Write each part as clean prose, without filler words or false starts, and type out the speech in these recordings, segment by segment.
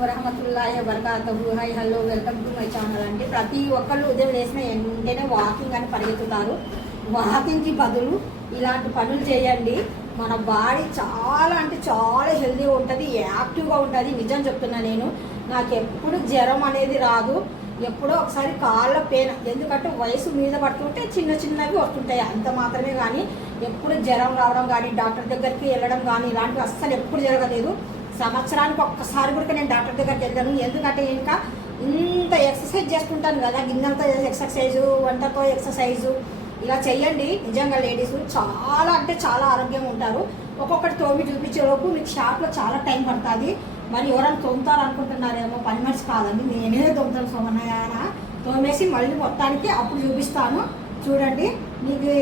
వరహమతుల్లాహి వబరకాతుహు. Hi hello welcome to my channel అండి. ప్రతి ఒక్కళ్ళు ఉదయం లేచిన వెంటనే వాకింగ్ అని పరిగెత్తుతారు. వాకింగ్కి బదులు ఇలాంటి పనులు చేయండి. మన బాడీ చాలా అంటే చాలా హెల్తీగా ఉంటుంది, యాక్టివ్గా ఉంటుంది. నిజం చెప్తున్నా నేను. నాకు ఎప్పుడు జ్వరం అనేది రాదు. ఎప్పుడో ఒకసారి కాళ్ళ పెయిన్, ఎందుకంటే వయసు మీద పడుతుంటే చిన్న చిన్నవి వస్తుంటాయి అంత మాత్రమే. కానీ ఎప్పుడు జ్వరం రావడం కానీ డాక్టర్ దగ్గరికి వెళ్ళడం కానీ ఇలాంటివి అస్సలు ఎప్పుడు జరగలేదు. సంవత్సరానికి ఒక్కసారి కూడా నేను డాక్టర్ దగ్గరికి వెళ్ళాను. ఎందుకంటే ఇంకా ఇంత ఎక్సర్సైజ్ చేస్తుంటాను కదా, గిన్నెలతో ఎక్సర్సైజు, వంటతో ఎక్సర్సైజు ఇలా చెయ్యండి. నిజంగా లేడీస్ చాలా అంటే చాలా ఆరోగ్యంగా ఉంటారు. ఒక్కొక్కటి తోమి చూపించేలోపు మీకు షాప్లో చాలా టైం పడుతుంది. మరి ఎవరైనా తోముతారు అనుకుంటున్నారేమో, పని మనిషి కాదండి, నేనే తోముతాను. సోమన్నయ్య తోమేసి మళ్ళీ మొత్తానికి అప్పుడు చూపిస్తాను. చూడండి, మీకు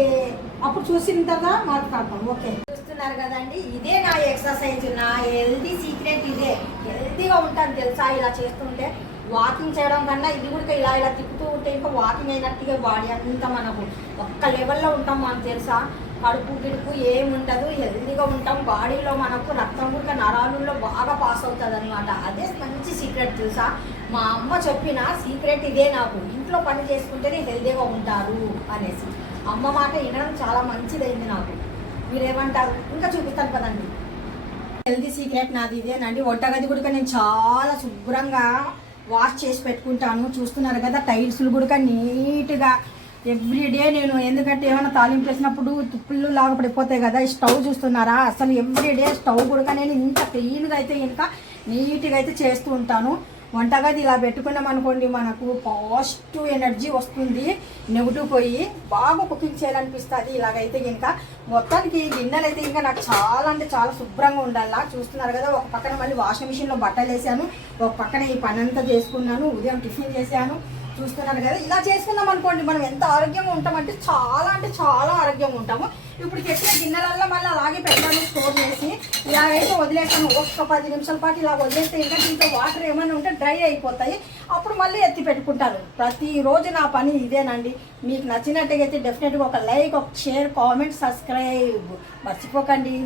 అప్పుడు చూసిన తర్వాత మాట్లాడతాం. ఓకే, చూస్తున్నారు కదండి, ఇదే నా ఎక్సర్సైజ్, నా హెల్తీ సీక్రెట్ ఇదే. హెల్తీగా ఉంటాను తెలుసా ఇలా చేస్తుంటే. వాకింగ్ చేయడం కన్నా ఇది కూడా ఇలా ఇలా తిప్పుతూ ఉంటే ఇంకా వాకింగ్ అయినట్టుగా బాడీ అంతా మనకు ఒక్క లెవెల్లో ఉంటాం. మనకు తెలుసా, కడుపు గిడుపు ఏముండదు, హెల్తీగా ఉంటాం. బాడీలో మనకు రక్తం కూడా నరాలుల్లో బాగా పాస్ అవుతుంది అనమాట. అదే మంచి సీక్రెట్ తెలుసా. మా అమ్మ చెప్పిన సీక్రెట్ ఇదే నాకు. ఇంట్లో పని చేసుకుంటేనే హెల్తీగా ఉంటారు అనేసి అమ్మ మాట వినడం చాలా మంచిదైంది నాకు. మీరేమంటారు? ఇంకా చూపిస్తాను కదండి. హెల్తీ సీక్రెట్ నాది ఇదేనండి. వంటగది కూడా నేను చాలా శుభ్రంగా వాష్ చేసి పెట్టుకుంటాను. చూస్తున్నారు కదా, టైల్స్లు కూడా నీట్గా ఎవ్రీడే నేను, ఎందుకంటే ఏమైనా తాలింపు వేసినప్పుడు తుప్పులు లాగా పడిపోతాయి కదా. ఈ స్టవ్ చూస్తున్నారా, అసలు ఎవ్రీడే స్టవ్ కూడా నేను ఇంత క్లీన్గా అయితే ఇంకా నీట్గా అయితే చేస్తూ ఉంటాను. వంటగది ఇలా పెట్టుకున్నాం అనుకోండి, మనకు పాజిటివ్ ఎనర్జీ వస్తుంది, నెగిటివ్ పోయి బాగా కుకింగ్ చేయాలనిపిస్తుంది. ఇలాగైతే ఇంకా మొత్తానికి గిన్నెలు అయితే ఇంకా నాకు చాలా అంటే చాలా శుభ్రంగా ఉండాలా. చూస్తున్నారు కదా, ఒక పక్కన మళ్ళీ వాషింగ్ మిషన్లో బట్టలు వేసాను, ఒక పక్కన ఈ పని అంతా చేసుకున్నాను, ఉదయం టిఫిన్ చేశాను. చూస్తున్నారు కదా, ఇలా చేసుకున్నాం అనుకోండి మనం ఎంత ఆరోగ్యంగా ఉంటామంటే చాలా ఆరోగ్యంగా ఉంటాము. ఇప్పుడు చెప్పిన గిన్నెలల్లో మళ్ళీ అలాగే పెట్టాను, స్టోర్ చేసి ఇలాగైతే వదిలేస్తాను. ఒక్క 10 నిమిషాల పాటు ఇలా వదిలేస్తే ఇంకా దీంతో వాటర్ ఏమైనా ఉంటే డ్రై అయిపోతాయి. అప్పుడు మళ్ళీ ఎత్తి పెట్టుకుంటాను. ప్రతిరోజు నా పని ఇదేనండి. మీకు నచ్చినట్టుగా అయితే డెఫినెట్గా ఒక లైక్, ఒక షేర్, కామెంట్, సబ్స్క్రైబ్ మర్చిపోకండి.